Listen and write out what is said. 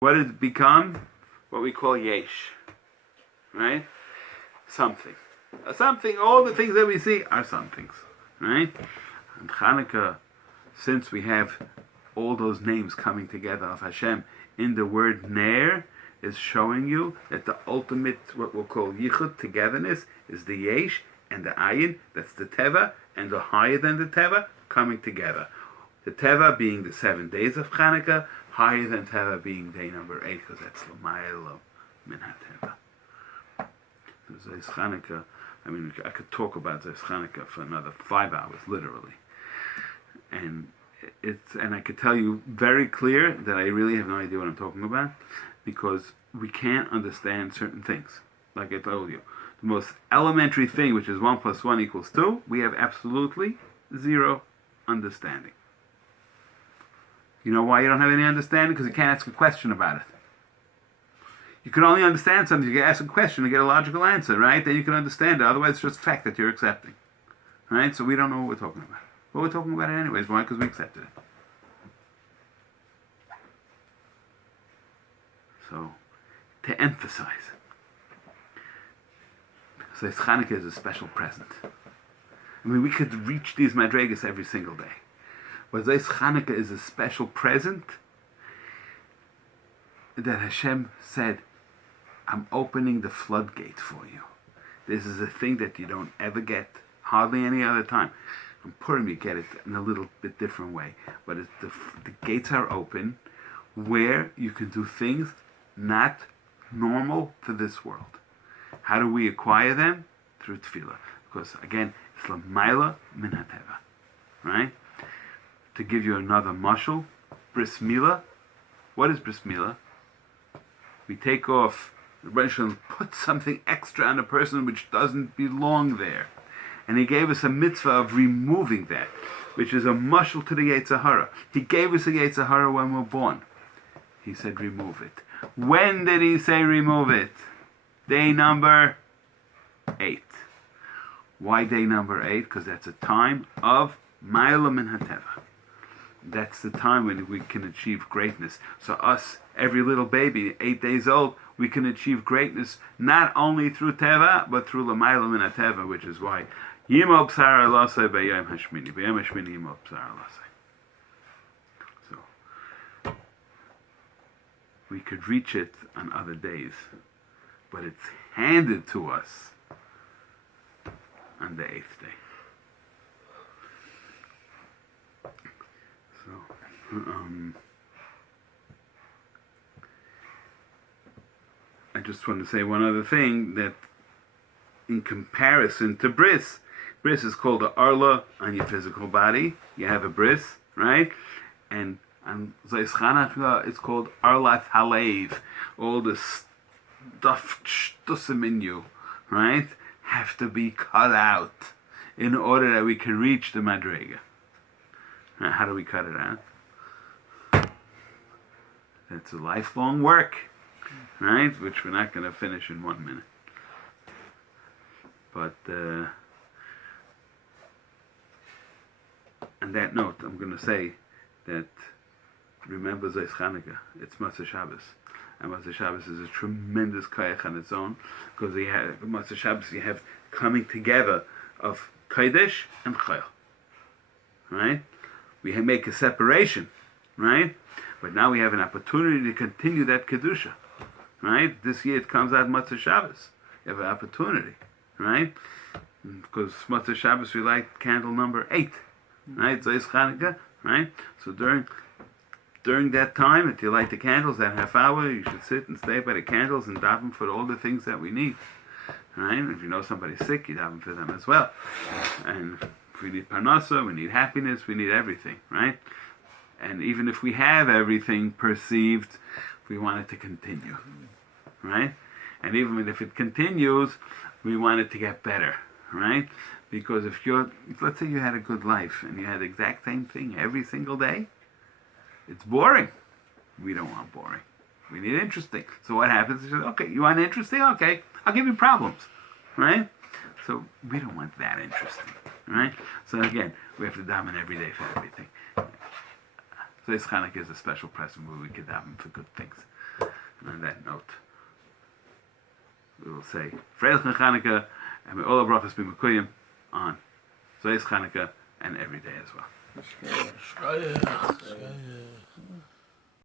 What did it become? What we call yesh, right? Something. Something, all the things that we see are somethings, right? And Chanukah, since we have all those names coming together of Hashem in the word Ner, is showing you that the ultimate, what we'll call yichud, togetherness, is the yesh and the ayin, that's the teva, and the higher than the teva, coming together. The teva being the 7 days of Chanukah, higher than teva being day number 8, because that's l'maylo min ha-teva. So Zeis Chanukah, I mean, I could talk about Zeis Chanukah for another 5 hours, literally. And I could tell you very clear that I really have no idea what I'm talking about, because we can't understand certain things. Like I told you, the most elementary thing, which is 1 + 1 = 2, we have absolutely zero understanding. You know why you don't have any understanding? Because you can't ask a question about it. You can only understand something. You can ask a question and get a logical answer, right? Then you can understand it. Otherwise, it's just fact that you're accepting, right? So we don't know what we're talking about. But we're talking about it anyways. Why? Because we accepted it. So, to emphasize, so Chanukah is a special present. I mean, we could reach these madregas every single day. But this Chanukah is a special present that Hashem said, I'm opening the floodgate for you. This is a thing that you don't ever get, hardly any other time. On Purim you get it in a little bit different way. But the gates are open where you can do things not normal to this world. How do we acquire them? Through tefillah. Because again, it's l'mayla min ha-teva. Right? To give you another mashal, bris milah. What is bris milah? We take off, the Rebbe Shalom put something extra on a person which doesn't belong there. And he gave us a mitzvah of removing that, which is a mashal to the Yetzer Hara. He gave us a Yetzer Hara when we're born. He said remove it. When did he say remove it? Day number 8. Why day number 8? Because that's a time of Ma'ala min ha-teva. That's the time when we can achieve greatness. So us, every little baby, 8 days old, we can achieve greatness not only through teva, but through l'mayla min ha-teva, which is why Yimo b'sar alasei b'yom hashmini. B'yom hashmini yimo b'sar alasei. So we could reach it on other days, but it's handed to us on the 8th day. So, I just want to say one other thing, that in comparison to bris is called the arla on your physical body. You have a bris, right? And on Zeis Chanukah, it's called arlat halev. All the stuff shtusim in you, right, have to be cut out in order that we can reach the madrega. Now, how do we cut it out? It's a lifelong work, right? Which we're not going to finish in 1 minute. But on that note, I'm going to say that remember Zeis Chanukah. It's Matzah Shabbos. And Matzah Shabbos is a tremendous koyach on its own, because Matzah Shabbos you have coming together of Kodesh and Chayil. Right? We make a separation, right? But now we have an opportunity to continue that Kedusha, right? This year it comes out Matzah Shabbos. You have an opportunity, right? Because Matzah Shabbos we light candle number 8, right? Zeis Chanukah, right? So during that time, if you light the candles, that half hour, you should sit and stay by the candles and daven for all the things that we need, right? If you know somebody's sick, you daven for them as well. And if we need parnasa, we need happiness, we need everything, right? And even if we have everything perceived, we want it to continue, right? And even if it continues, we want it to get better, right? Because let's say you had a good life and you had the exact same thing every single day, it's boring. We don't want boring. We need interesting. So what happens is, okay, you want interesting? Okay, I'll give you problems, right? So we don't want that interesting, right? So again, we have to daven every day for everything. So this Chanukah is a special present where we can daven for good things. On that note, we will say Freilich Chanukah, and may all our brachas be mekuyim on Zois Chanukah and every day as well. Shiur.